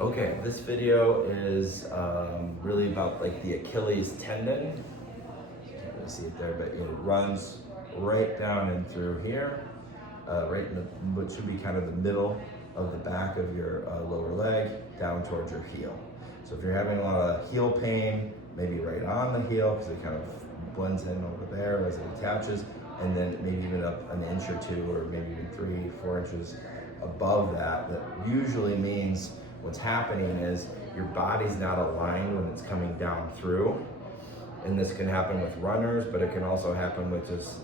Okay, this video is really about like the Achilles tendon. Can't really see it there, but it runs right down and through here, right in what should be kind of the middle of the back of your lower leg, down towards your heel. So if you're having a lot of heel pain, maybe right on the heel, because it kind of blends in over there as it attaches, and then maybe even up an inch or two, or maybe even 3-4 inches above that, that usually means what's happening is your body's not aligned when it's coming down through. And this can happen with runners, but it can also happen with just,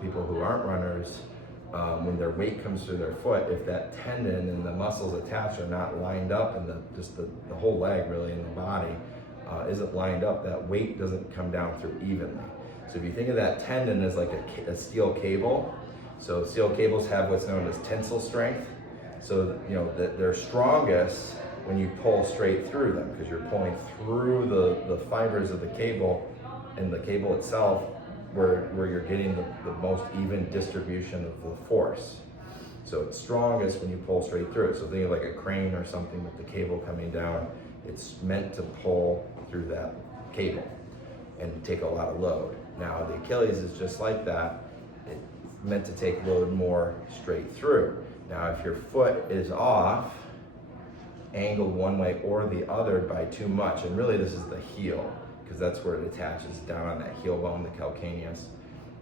people who aren't runners. When their weight comes through their foot, if that tendon and the muscles attached are not lined up, and the whole leg really in the body isn't lined up, that weight doesn't come down through evenly. So if you think of that tendon as like a steel cable, so steel cables have what's known as tensile strength. So that they're strongest when you pull straight through them, because you're pulling through the fibers of the cable and the cable itself, where you're getting the most even distribution of the force. So it's strongest when you pull straight through it. So think of like a crane or something with the cable coming down. It's meant to pull through that cable and take a lot of load. Now the Achilles is just like that. It's meant to take load more straight through. Now if your foot is off, angled one way or the other by too much, and really this is the heel, because that's where it attaches down on that heel bone, the calcaneus.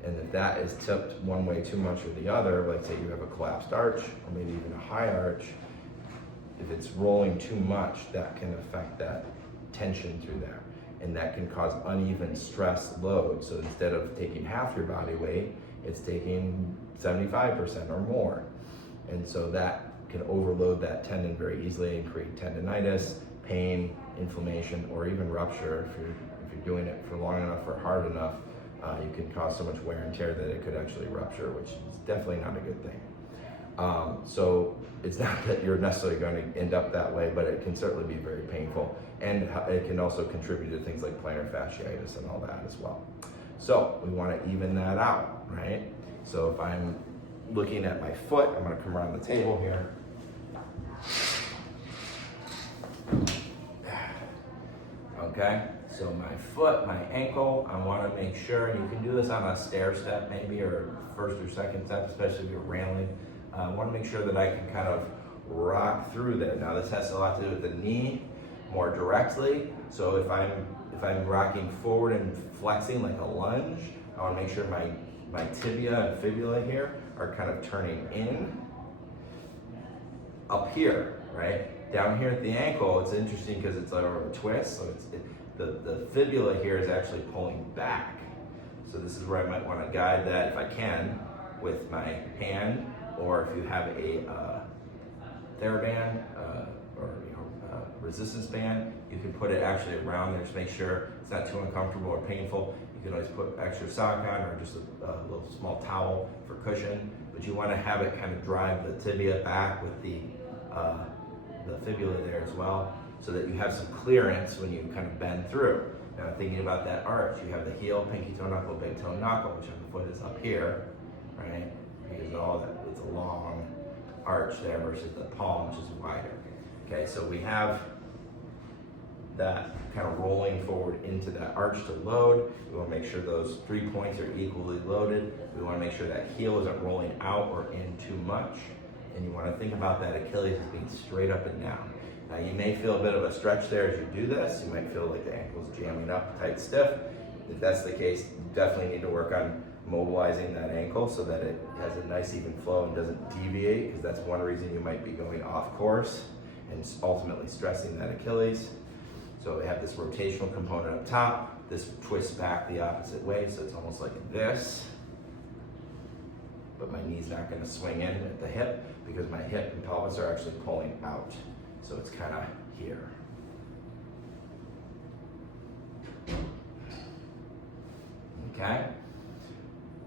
And if that is tipped one way too much or the other, like say you have a collapsed arch or maybe even a high arch, if it's rolling too much, that can affect that tension through there. And that can cause uneven stress load. So instead of taking half your body weight, it's taking 75% or more. And so that can overload that tendon very easily and create tendonitis, pain, inflammation, or even rupture. If you're doing it for long enough or hard enough, you can cause so much wear and tear that it could actually rupture, which is definitely not a good thing. So it's not that you're necessarily going to end up that way, but it can certainly be very painful. And it can also contribute to things like plantar fasciitis and all that as well. So we want to even that out, right? So if I'm looking at my foot, I'm going to come around the table here. Okay, so my foot, my ankle, I want to make sure, and you can do this on a stair step maybe, or first or second step, especially if you're railing. I want to make sure that I can kind of rock through there. Now this has a lot to do with the knee more directly. So if I'm rocking forward and flexing like a lunge, I want to make sure my tibia and fibula here are kind of turning in. Up here, right? Down here at the ankle, it's interesting because it's over a twist. So the fibula here is actually pulling back. So this is where I might want to guide that, if I can, with my hand, or if you have a TheraBand or resistance band, you can put it actually around there. Just make sure it's not too uncomfortable or painful. You can always put extra sock on, or just a little small towel for cushion. But you want to have it kind of drive the tibia back with the fibula there as well, so that you have some clearance when you kind of bend through. Now thinking about that arch, you have the heel, pinky toe knuckle, big toe knuckle, which on the foot is up here, right? Because all that, it's a long arch there versus the palm, which is wider. Okay, so we have that kind of rolling forward into that arch to load. We want to make sure those 3 points are equally loaded. We want to make sure that heel isn't rolling out or in too much. And you want to think about that Achilles as being straight up and down. Now you may feel a bit of a stretch there as you do this. You might feel like the ankle's jamming up tight, stiff. If that's the case, you definitely need to work on mobilizing that ankle so that it has a nice even flow and doesn't deviate, because that's one reason you might be going off course and ultimately stressing that Achilles. So we have this rotational component up top. This twists back the opposite way, so it's almost like this. But my knee's not going to swing in at the hip, because my hip and pelvis are actually pulling out. So it's kind of here. Okay?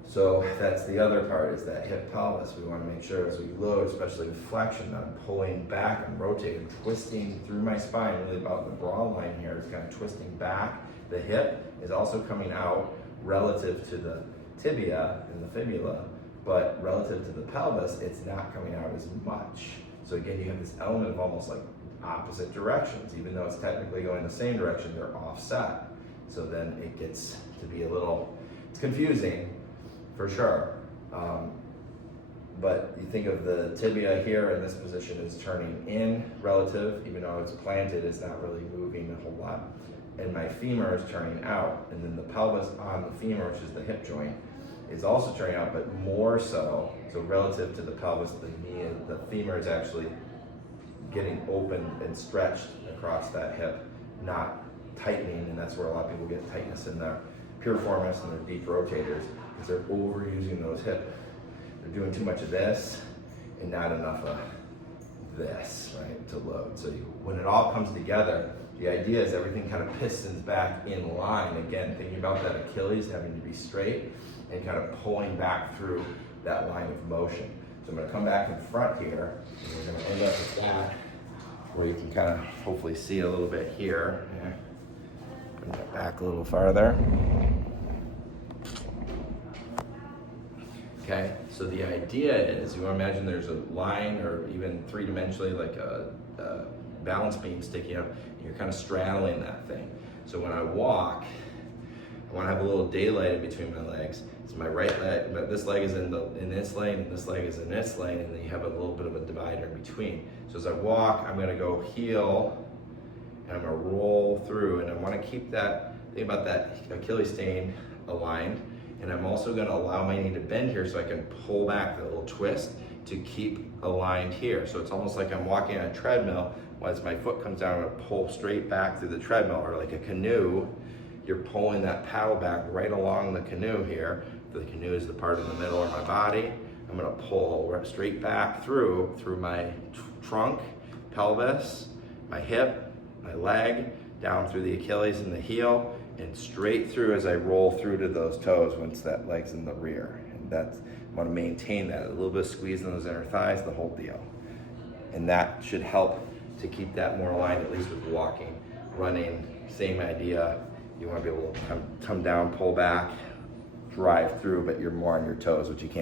So that's the other part, is that hip pelvis. We want to make sure as we load, especially with flexion, that I'm pulling back and rotating, twisting through my spine, really about the broad line here. It's kind of twisting back. The hip is also coming out relative to the tibia and the fibula, but relative to the pelvis, it's not coming out as much. So again, you have this element of almost like opposite directions. Even though it's technically going the same direction, they're offset. So then it gets to be a little, it's confusing for sure. But you think of the tibia here in this position is turning in relative, even though it's planted, it's not really moving a whole lot. And my femur is turning out, and then the pelvis on the femur, which is the hip joint, is also turning out, but more so. So relative to the pelvis, the femur is actually getting open and stretched across that hip, not tightening, and that's where a lot of people get tightness in their piriformis and their deep rotators, because they're overusing those hips. They're doing too much of this and not enough of this, right, to load. So when it all comes together, the idea is everything kind of pistons back in line. Again, thinking about that Achilles having to be straight and kind of pulling back through that line of motion. So I'm going to come back in front here, and we're going to end up with that, where you can kind of hopefully see a little bit here. Yeah. Bring that back a little farther. Okay, so the idea is, you want to imagine there's a line, or even three-dimensionally, like a balance beam sticking up, and you're kind of straddling that thing. So when I walk, I want to have a little daylight in between my legs. So my right leg, this leg is in this lane, and this leg is in this lane, and then you have a little bit of a divider in between. So as I walk, I'm going to go heel, and I'm going to roll through, and I want to keep that, think about that Achilles tendon aligned. And I'm also going to allow my knee to bend here so I can pull back that little twist to keep aligned here. So it's almost like I'm walking on a treadmill. Once my foot comes down, I'm going to pull straight back through the treadmill, or like a canoe. You're pulling that paddle back right along the canoe here. The canoe is the part in the middle of my body. I'm going to pull straight back through my trunk, pelvis, my hip, my leg, down through the Achilles and the heel, and straight through as I roll through to those toes once that leg's in the rear. And that's, I want to maintain that. A little bit of squeeze in those inner thighs, the whole deal. And that should help to keep that more aligned, at least with walking. Running, same idea. You want to be able to come down, pull back, drive through, but you're more on your toes, which you can't